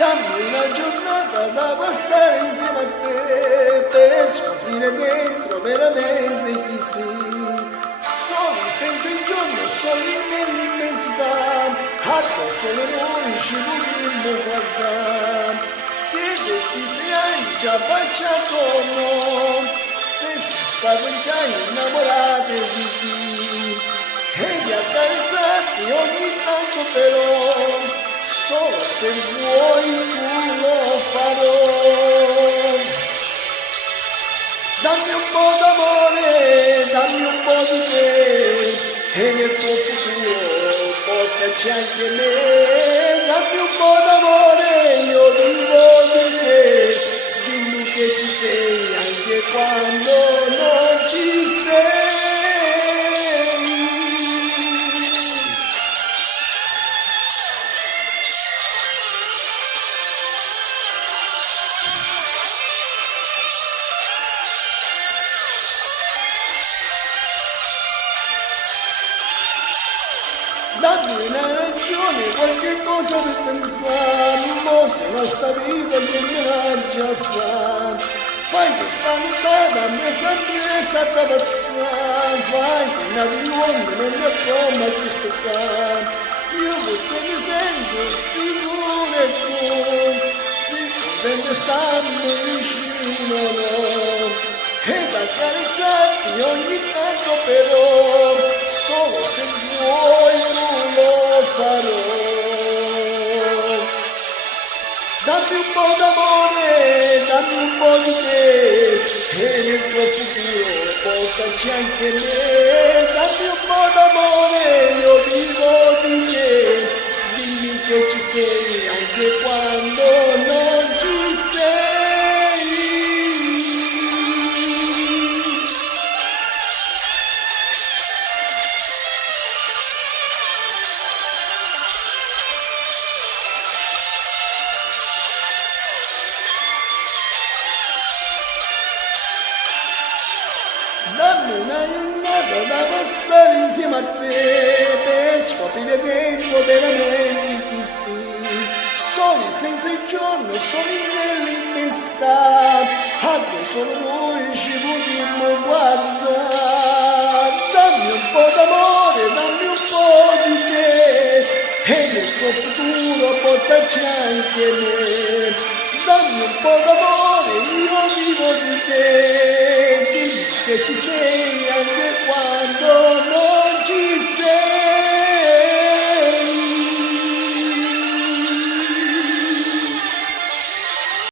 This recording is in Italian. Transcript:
dammi una giornata da passare insieme a te per scoprire dentro veramente chi sei. Soli senza il giorno, soli nell'immensità, addosso le noi ci potremmo guardare. Chiederti se hai già baciato o no, se sei stato già innamorato di te, e di accarezzarti ogni tanto però, solo se vuoi tu lo farò. Dammi un po' d'amore, dammi un po' di te, e nel tuo futuro portaci anche me. Dammi un po' d'amore, io vivo di te, dimmi che ci sei anche quando non ci sei. Dammi una ragione, qualche cosa per pensare, mo se non sta vivo che me la già fa. Fai questa nottata, mi sempre senza passare, fai una riunione, non mi approma questo qua. Io questo mi sento sicuro e tu, si contento stando vicino a noi, ed accarezzarti ogni tanto però, solo se vuoi non lo farò. Dammi un po' d'amore, dammi un po' di te, e nel tuo futuro portaci anche me. Dammi un po' d'amore, io vivo di te, dimmi che ci sei anche quando non ci sei. Dammi una giornata da passare insieme a te per scoprire dentro veramente chi sei. Soli senza il giorno, soli nell'immensità, addosso solo noi ci potremmo guardare. Dammi un po' d'amore, dammi un po' di te, e nel tuo futuro portaci anche me. Dammi un po' d'amore, io vivo di te, dimmi che ci sei anche quando non